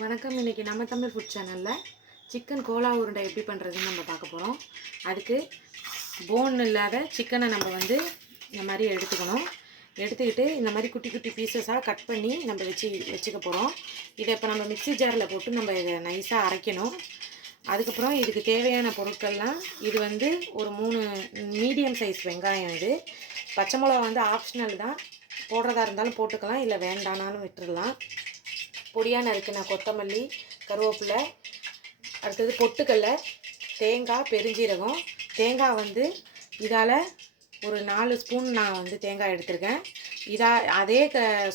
வணக்கம். இன்றைக்கி நம்ம தமிழ் ஃபுட் சேனலில் சிக்கன் கோலா உருண்டை எப்படி பண்ணுறதுன்னு நம்ம பார்க்க போகிறோம். அதுக்கு போன் இல்லாத சிக்கனை நம்ம இந்த மாதிரி எடுத்துக்கிட்டு இந்த மாதிரி குட்டி குட்டி பீசஸாக கட் பண்ணி நம்ம வச்சுக்க போகிறோம். இதை இப்போ நம்ம மிக்ஸி ஜாரில் போட்டு நம்ம இதை நைஸாக அரைக்கணும். அதுக்கப்புறம் இதுக்கு தேவையான பொருட்கள்லாம் இது ஒரு 3 மீடியம் சைஸ் வெங்காயம், இது பச்சை மிளகா ஆப்ஷனல் தான், போடுறதா இருந்தாலும் போட்டுக்கலாம், இல்லை வேண்டானாலும் விட்டுடலாம். பொடியாக நறுக்கின கொத்தமல்லி, கருவேப்பிலை, அடுத்தது பொட்டுக்கடலை, தேங்காய், பெருஞ்சீரகம். தேங்காய் இதால் ஒரு 4 ஸ்பூன் நான் தேங்காய் எடுத்திருக்கேன். அதே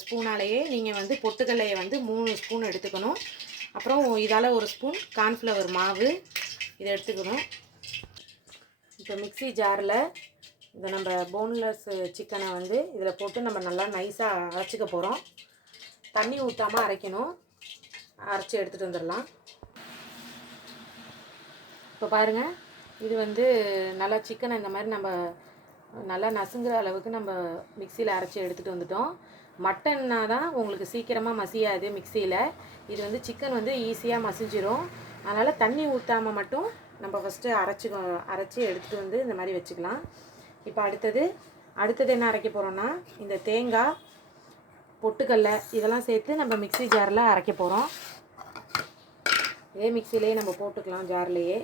ஸ்பூனாலேயே நீங்கள் பொட்டுக்கடலையை 3 ஸ்பூன் எடுத்துக்கணும். அப்புறம் இதால் 1 ஸ்பூன் கார்ன்ஃப்ளவர் மாவு இதை எடுத்துக்கணும். இப்போ மிக்ஸி ஜாரில் இதை நம்ம போன்லெஸ் சிக்கனை இதில் போட்டு நம்ம நல்லா நைஸாக அரைச்சிக்க போகிறோம். தண்ணி ஊற்றாமல் அரைக்கணும். அரைச்சி எடுத்துகிட்டு வந்துடலாம். இப்போ பாருங்கள், இது நல்லா சிக்கனை இந்த மாதிரி நம்ம நல்லா நசுங்குற அளவுக்கு நம்ம மிக்சியில் அரைச்சி எடுத்துகிட்டு வந்துட்டோம். மட்டன்னா தான் உங்களுக்கு சீக்கிரமாக மசியாது மிக்சியில். இது சிக்கன் ஈஸியாக மசிஞ்சிரும். அதனால் தண்ணி ஊற்றாமல் மட்டும் நம்ம ஃபஸ்ட்டு அரைச்சி எடுத்துகிட்டு இந்த மாதிரி வச்சுக்கலாம். இப்போ அடுத்தது என்ன அரைக்க போகிறோன்னா, இந்த தேங்காய், பொட்டுக்கடலை இதெல்லாம் சேர்த்து நம்ம மிக்ஸி ஜாரில் அரைக்க போகிறோம். இதே மிக்சிலேயே நம்ம போட்டுக்கலாம், ஜார்லேயே.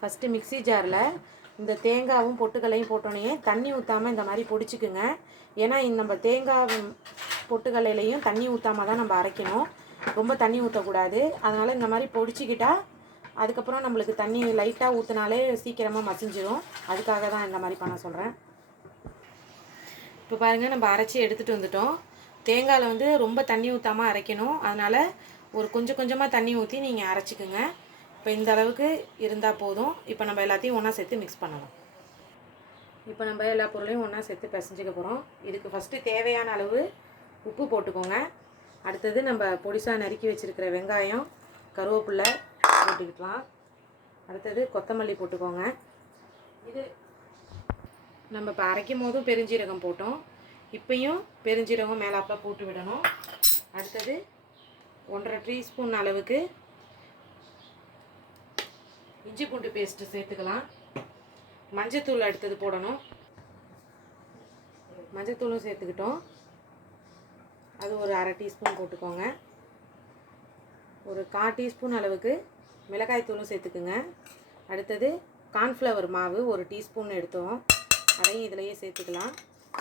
ஃபஸ்ட்டு மிக்ஸி ஜாரில் இந்த தேங்காயும் பொட்டுக்கடலையும் போட்டோன்னே தண்ணி ஊற்றாமல் இந்த மாதிரி பொடிச்சிக்குங்க. ஏன்னா நம்ம தேங்காய் பொட்டுக்கடலையிலையும் தண்ணி ஊற்றாமல் தான் நம்ம அரைக்கணும். ரொம்ப தண்ணி ஊற்றக்கூடாது. அதனால் இந்த மாதிரி பொடிச்சிக்கிட்டால் அதுக்கப்புறம் நம்மளுக்கு தண்ணி லைட்டாக ஊற்றினாலே சீக்கிரமாக மசிஞ்சிடும். அதுக்காக தான் இந்த மாதிரி பண்ண சொல்கிறேன். இப்போ பாருங்கள், நம்ம அரைச்சி எடுத்துகிட்டு வந்துட்டோம். தேங்காயில் ரொம்ப தண்ணி ஊற்றாமல் அரைக்கணும். அதனால் கொஞ்சம் கொஞ்சமாக தண்ணி ஊற்றி நீங்கள் அரைச்சிக்குங்க. இப்போ இந்த அளவுக்கு இருந்தால் போதும். இப்போ நம்ம எல்லாத்தையும் ஒன்றா சேர்த்து மிக்ஸ் பண்ணலாம். இப்போ நம்ம எல்லா பொருளையும் ஒன்றா சேர்த்து பிசைஞ்சிக்க போகிறோம். இதுக்கு ஃபஸ்ட்டு தேவையான அளவு உப்பு போட்டுக்கோங்க. அடுத்தது நம்ம பொடிசாக நறுக்கி வச்சுருக்கிற வெங்காயம், கருவேப்பிலை போட்டுக்கிட்டலாம். அடுத்தது கொத்தமல்லி போட்டுக்கோங்க. இது நம்ம இப்போ அரைக்கும் போதும் பெருஞ்சீரகம் போட்டோம். இப்பையும் பெருஞ்சீரகம் மேலாப்பில் போட்டு விடணும். அடுத்தது 1.5 டீஸ்பூன் அளவுக்கு இஞ்சி பூண்டு பேஸ்ட்டு சேர்த்துக்கலாம். மஞ்சத்தூள் அடுத்தது போடணும். மஞ்சத்தூளும் சேர்த்துக்கிட்டோம். அது ஒரு 1/2 டீஸ்பூன் போட்டுக்கோங்க. ஒரு 1/4 டீஸ்பூன் அளவுக்கு மிளகாய்த்தூளும் சேர்த்துக்குங்க. அடுத்தது கார்ன்ஃப்ளவர் மாவு 1 டீஸ்பூன் எடுத்தோம். அதையும் இதிலையே சேர்த்துக்கலாம்.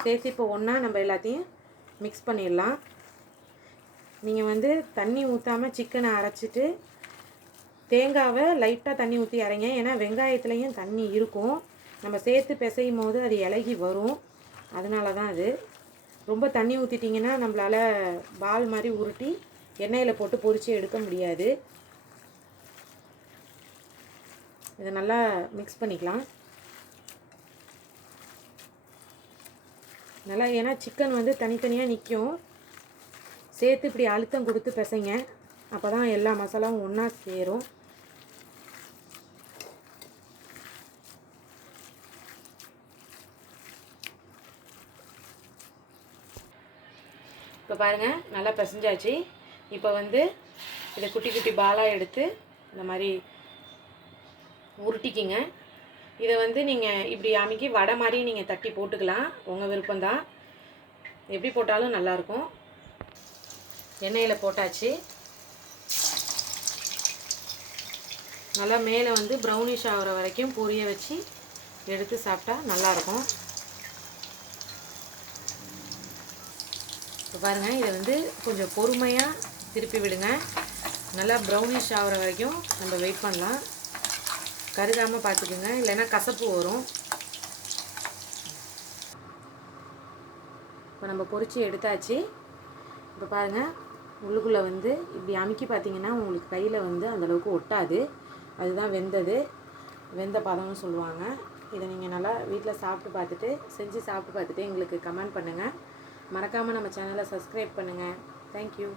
சேர்த்து இப்போ ஒன்றா நம்ம எல்லாத்தையும் மிக்ஸ் பண்ணிடலாம். நீங்கள் தண்ணி ஊற்றாமல் சிக்கனை அரைச்சிட்டு தேங்காவை லைட்டாக தண்ணி ஊற்றி அரைங்க. ஏன்னா வெங்காயத்துலேயும் தண்ணி இருக்கும். நம்ம சேர்த்து பிசையும் போது அது இலகி வரும். அதனால தான் அது. ரொம்ப தண்ணி ஊற்றிட்டிங்கன்னா நம்மளால் பால் மாதிரி உருட்டி எண்ணெயில் போட்டு பொரித்து எடுக்க முடியாது. இதை நல்லா மிக்ஸ் பண்ணிக்கலாம். நல்லா, ஏன்னா சிக்கன் தனித்தனியாக நிற்கும். சேர்த்து இப்படி அழுத்தம் கொடுத்து பிசைங்க. அப்போ தான் எல்லா மசாலாவும் ஒன்றா சேரும். இப்போ பாருங்கள், நல்லா பிசைஞ்சாச்சு. இப்போ இதை குட்டி குட்டி பாலாக எடுத்து இந்த மாதிரி உருட்டிக்கிங்க. இதை நீங்கள் இப்படி அமுக்கி வடை மாதிரி நீங்கள் தட்டி போட்டுக்கலாம். உங்கள் விருப்பம்தான். எப்படி போட்டாலும் நல்லாயிருக்கும். எண்ணெயில் போட்டாச்சு. நல்லா மேலே ப்ரௌனிஷ் ஆகிற வரைக்கும் பொரிய வச்சு எடுத்து சாப்பிட்டா நல்லாயிருக்கும். இப்போ பாருங்கள், இதை கொஞ்சம் பொறுமையாக திருப்பி விடுங்க. நல்லா ப்ரௌனிஷ் ஆகிற வரைக்கும் நம்ம வெயிட் பண்ணலாம். கருகாமல் பார்த்துக்குங்க, இல்லைன்னா கசப்பு வரும். இப்போ நம்ம பொரிச்சு எடுத்தாச்சு. இப்போ பாருங்கள், உள்ளுக்குள்ளே இப்படி அமுக்கி பார்த்தீங்கன்னா உங்களுக்கு கையில் அந்தளவுக்கு ஒட்டாது. அதுதான் வெந்த பதம்னு சொல்லுவாங்க. இதை நீங்கள் நல்லா வீட்டில் செஞ்சு சாப்பிட்டு பார்த்துட்டு எங்களுக்கு கமெண்ட் பண்ணுங்கள். மறக்காமல் நம்ம சேனலை சப்ஸ்கிரைப் பண்ணுங்கள். தேங்க்யூ.